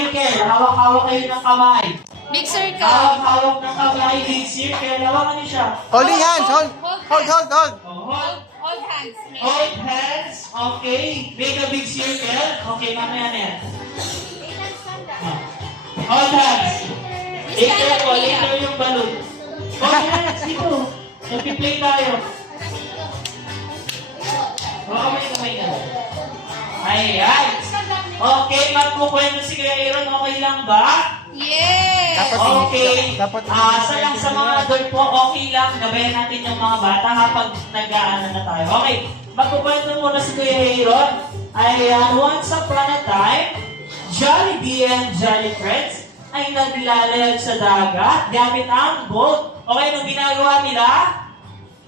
circle. Hawak-hawak kayo ng kamay. Big circle. Hawak-hawak ng kamay. Big circle. Hawakan niyo siya. Holding hands. Hold. Hold. Hold hands. Hold hands. Okay. Make a big circle. Okay, mamaya na yan. Hold hands. Ito yung balloon. Hold hands. Dito. Nag-play tayo. Baka may kamay ka. Ayan. Okay, magkukwento si Kuya Aaron. Okay lang ba? Yes! Okay. Dapat Sa mga adult po, okay lang. Gabayan natin yung mga bata kapag nag-aano na tayo. Okay. Magkukwento muna si Kuya Aaron. Ayan, once upon a time, Jollibee and Jolly Friends ay naglalayag sa dagat gamit ang boat. Okay, nung ginagawa nila?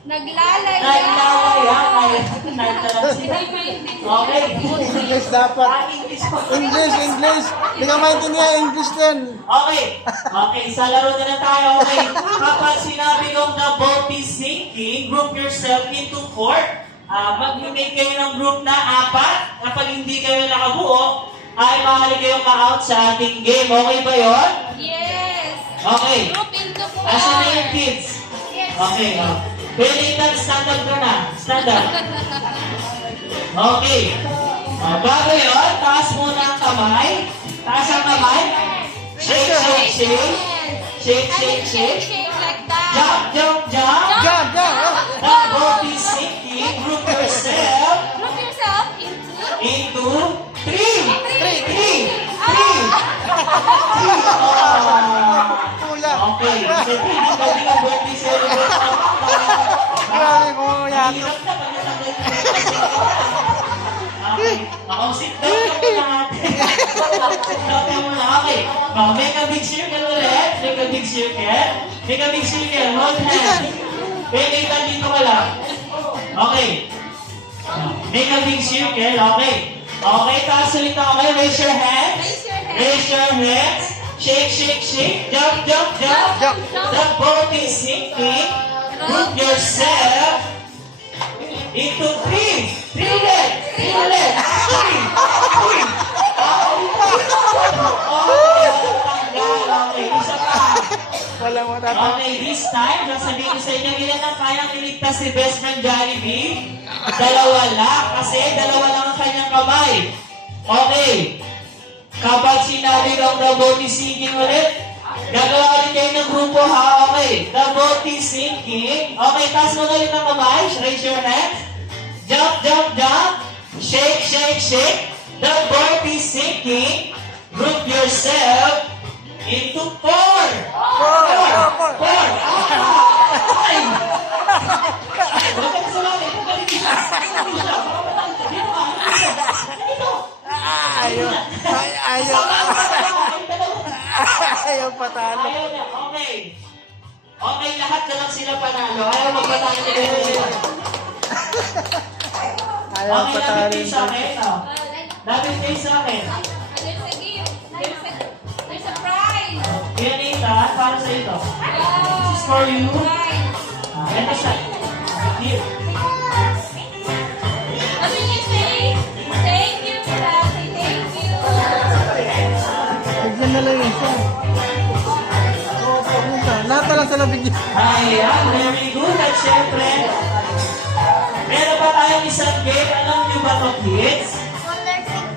Naglalaya. Ay, nagtalag sila. Okay. English dapat. English po. English. Hindi ka maintindihan English din. Okay. Okay, sa laro na tayo. Okay. Kapag sinabi kong the boat is sinking, group yourself into 4. Mag-make kayo ng group na 4. Kapag hindi kayo nakabuo, ay maaari kayong ma-out sa ating game. Okay ba yun? Yes! Okay. Group into 4. Asan na yung kids? Yes. Okay. Pwede stand up ka na. Stand up. Okay. Bago yun, taas muna ang kamay. Taas ang kamay. Shake, shake, shake. Shake, shake, shake. Shake like that. Jump, jump, jump. Jump. The boat is sinking. Group yourself Group yourself into 3. 3. Kulang. Okay. Siyempre, hindi pwede ang birthday celebration. Grabe ko yan. Hirap na pag natanggal yung okay. Sit down ka muna natin. Sit down ka muna. Okay. Make a big circle ulit. Make a big circle. Make a big circle. Hold hands. Pwede dito ka lang. Okay. Make a big circle. Okay. Okay, taas ulit ako kayo. Raise your hands. Raise your hands. Shake, shake, shake. Jump, jump, jump. The boat is sinking. Group yourself into 3. 3 ulit. 3 ulit. 3. Okay, isa pa. Wala mo tatang. Okay, this time, sasabihin ko sa inyo, ilan ang kayang iligtas si Best Friend Jollibee? 2 lang, kasi 2 lang ang kanyang kamay. Okay. Kapag sinabi ng the boat is sinking ulit, gagawa ulit kayo ng grupo ha. Okay. The boat is sinking. Okay, taas mo ulit ang kamay. Raise your hands. Jump, jump, jump. Shake, shake, shake. The boat is sinking. Group yourself into 4. 4. 4. Ay! Bakit sa langit? Ayaw patalo. Ayaw niya. Okay. Okay, lahat na lang sila panalo. Ayaw magpatalo na kayo. Ayaw Okay, patalo. lapit kayo sa akin. Lapit kayo sa akin. There's a gift. There's a prize. Kaya Nita, para sa ito. This is for you. Ito siya. Here. What did you say? Thank you for that. Say thank you. Bigyan na lang yun siya. Lahat na lang sa nabigyan. Ayan, very good. At syempre, meron pa tayong isang game. Alam niyo ba ito, kids?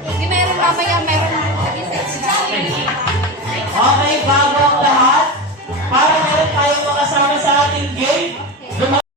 Hindi meron mamaya, meron.